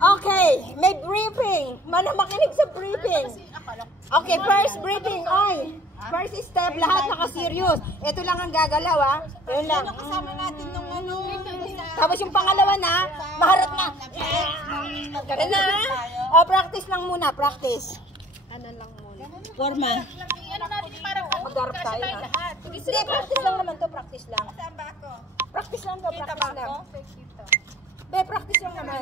Okay, may briefing. Mana makinig sa briefing. Okay, first briefing. Oy, first step, lahat naka-serious. Ito lang ang gagalaw, ha? Yun lang. Kasama natin nung ano. Tapos yung pangalawa na, maharot na. Ganun na, ha? O, practice lang muna, practice. Ano lang muna. Forma. Mag-harap tayo, ha? Sige, practice lang naman to, practice lang. Saan ba ako? Practice lang to, Kita practice ba lang. ako? Kita. Be, practice lang naman.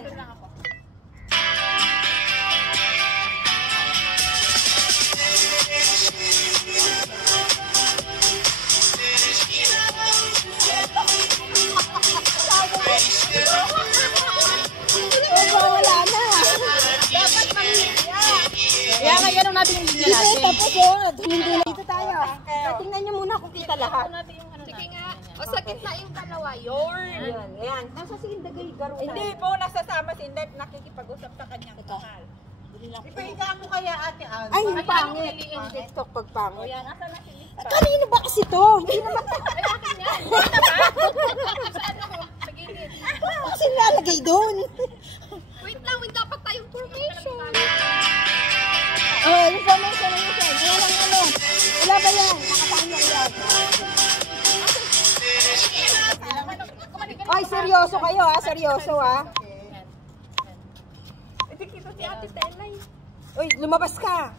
Wala na. Dapat manghihya. Kaya nga yan ang natin yung linya natin. Tapos yun, hindi na dito tayo. Tingnan nyo muna kung kita lahat. Sige nga. O sa gitna yung dalawa. Yorn. Ayan, ayan. Nasa si Indagay Garuda. Hindi po nasasama si Indep. Nakikipag-usap sa kanyang mahal. Ipahiga mo kaya ate Al. Ay, yung pangit. TikTok pag pangit. Yan, nasa na si Miss. Kanino ba kasi to? Hindi naman to. Ay, akin yan. Kita ba? Saan ako? Sa gilid. Kasi nalagay doon. Wait lang, dapat tayong formation. Oh, information. Ayan ang ano. Wala ba yan? Nakasama na yan. Ay, seryoso kayo, ha? Seryoso, ha? Hindi kita si Ate Telay. Uy, lumabas ka.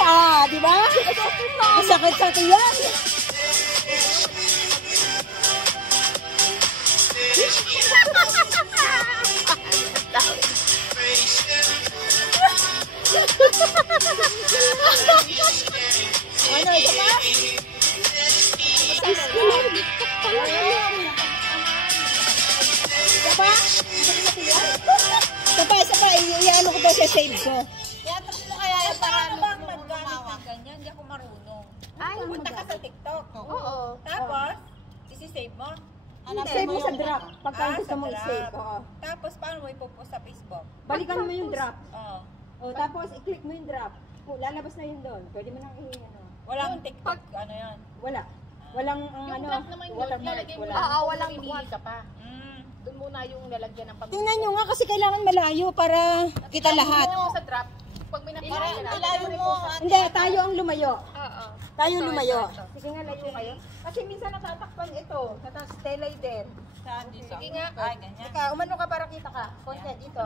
Ah, di ba? Ang sakit-sakit yan. Ano, ito ba? Isa pa, i-ano ko daw sa save ko. Yatap mo kaya yung parang maggamit ng ganyan. Hindi ako marunong. Ay, punta ka sa TikTok. Oo. Tapos, isi-save mo. Save mo sa drop. Pagka gusto mo i-save. Oo. Tapos, paano mo ipopost sa Facebook? Balikan mo yung drop. Oo. O, tapos i-click mo yung drop. O, lalabas na yun doon. Pwede mo nang ano. Walang TikTok, ano yan? Wala. Walang ang ano. Watermark. Wala. Walang hindi ka pa. Doon muna yung lalagyan ng pamilya. Tingnan nyo nga kasi kailangan malayo para kita lahat. Sa drop, pag may Ilayo mo. Hindi, tayo ang lumayo. Oo. Tayo ang lumayo. Sige nga, layo kayo. Kasi minsan natatakpan ito. Natastelay din. Saan dito? Sige nga. Ay, ganyan. Ika, umano ka para kita ka. Konti dito.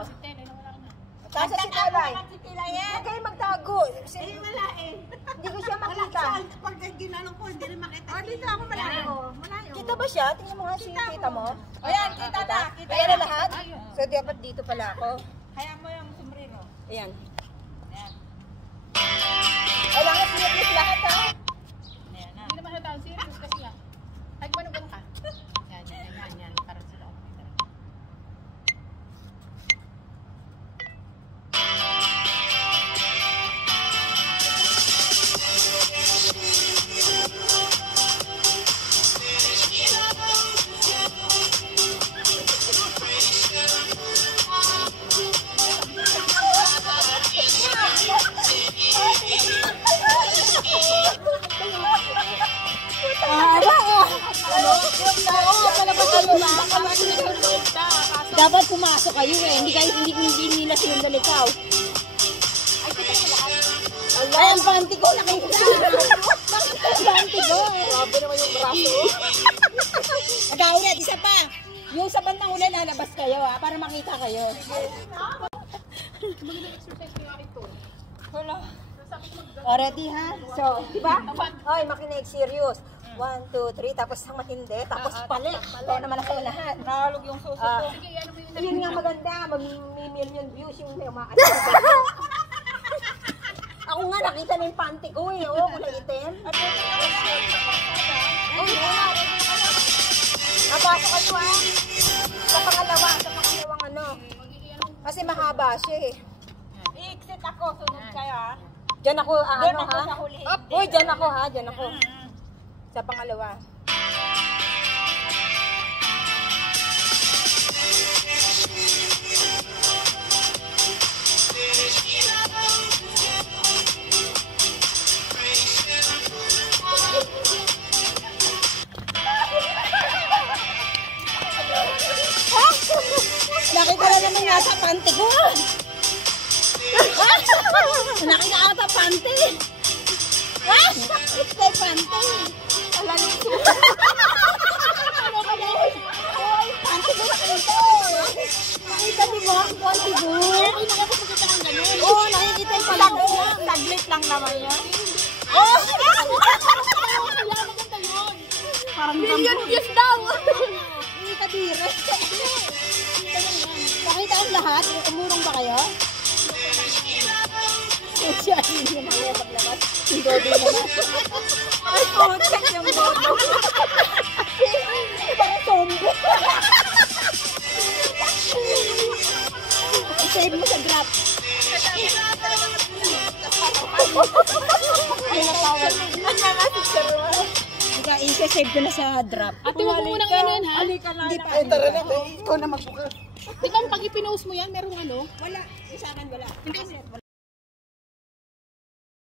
Tasa si Tama Telay. naman si Tila yan. Huwag kayo magtago. Eh, wala eh. Hindi ko siya makita. Pag ginanong ko, hindi rin makita. Oh, dito ako malayo. Malayo. Kita ba siya? Tingnan mo nga si kita mo. O yan, kita na. Kita Ayan na lahat? So, dapat dito pala ako. Kaya mo yung sombrero. Ayan. Ayan. Kailangan sinipis lahat, ha? Ayan na. Hindi naman halata ang serious kasi nga. Ay, gano'n ka. Yan. Para sila ako. Dapat pumasok kayo eh. Hindi nila sinundal ikaw. Ay, ang panty ko. Nakikita. Ang panty ko. Sabi naman yung braso. Nag-aulit, isa pa. Yung sa bandang uli, lalabas kayo ha, para makita kayo. Magandang exercise kaya ito. Wala. Already ha? So, di ba? Oy, makinig, serious. 1, 2, 3, tapos isang matindi, tapos pali. Ito naman ang unahan. Nahalog yung suso ko. Sige, ano mo yung Yun nga maganda, mag-million views yung may umakas. Ako nga, nakita na yung panty ko eh. Oo, kulay itim. Napasok kayo ha? Sa pangalawang ano. Kasi mahaba siya eh. I-exit ako, sunod kayo ha. Diyan ako, ano ako ha? sa huli. Uy, diyan ako ha, diyan ako. Sa pangalawa. Nakita na naman nga sa panty ko. Nakita ako sa panty. It's my panty. Alalim ko. Ano ka ba? Panty ko nakita. Nakita di ba ang panty ko? Ay, nakapagkita ng ganun. Oo, nakikita yung pala ko. Saglit lang naman yan. Oh! Parang million views daw. Hindi ka dire. Nakita ang lahat? Umurong ba kayo? Siya, hindi na kaya paglabas. Yung dodo naman. Ay, putek yung dodo. Parang zombie. I-save mo sa drop. Ay, napawal. I-save ko na sa drop. Ate, huwag mo munang inon, ha? Halika na. Ay, tara na. Ikaw na magbukas. Di ba pag ipinost mo yan, merong ano? Wala. Sa akin wala.